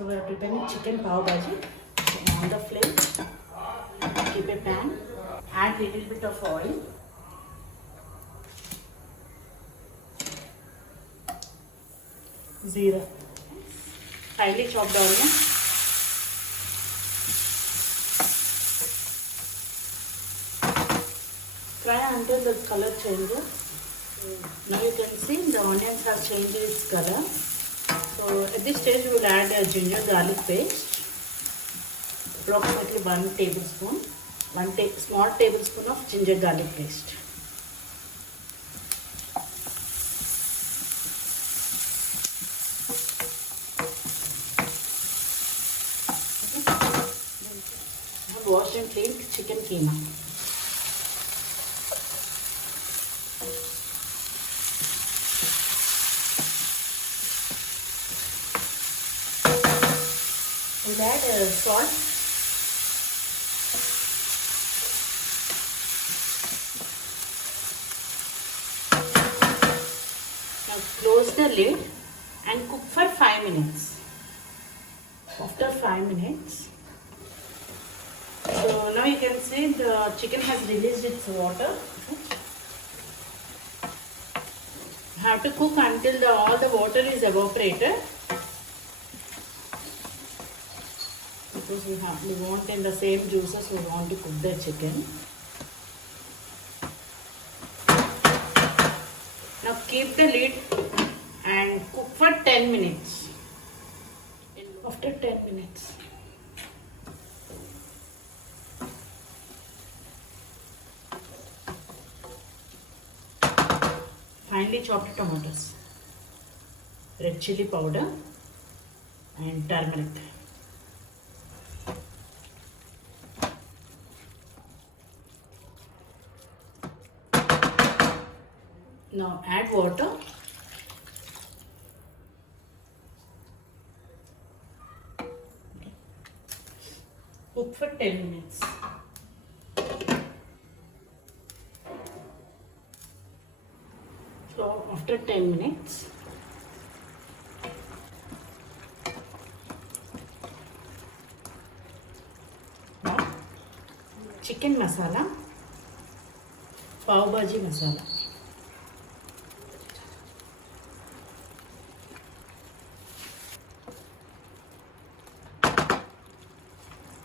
So we are preparing chicken pav bhaji. So on the flame, keep a pan, add little bit of oil. Zira, finely chopped onion. Fry until the color changes. Now you can see the onions have changed its color. So at this stage we will add a ginger garlic paste, approximately 1 tablespoon, small tablespoon of ginger garlic paste. Now wash and clean chicken keema. We'll add salt, now close the lid and cook for 5 minutes. After 5 minutes, so now you can see the chicken has released its water. You have to cook until all the water is evaporated. Because we want in the same juices we want to cook the chicken. Now keep the lid and cook for 10 minutes. After 10 minutes, finely chopped tomatoes, red chilli powder and turmeric. Now add water. Cook for 10 minutes. So after 10 minutes, now chicken masala, Pav Bhaji masala.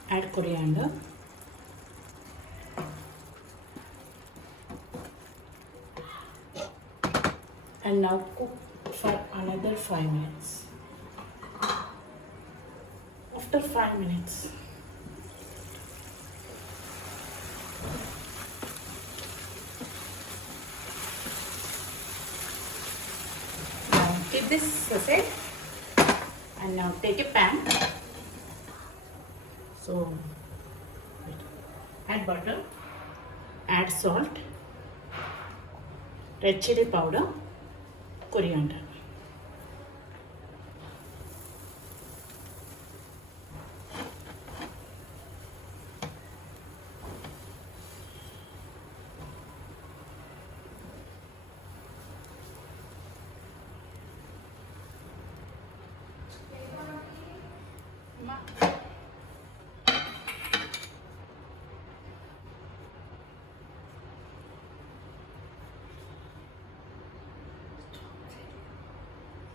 Add coriander, and now cook for another 5 minutes. After 5 minutes, now keep this aside and now take a pan. So add butter, add salt, red chilli powder, coriander.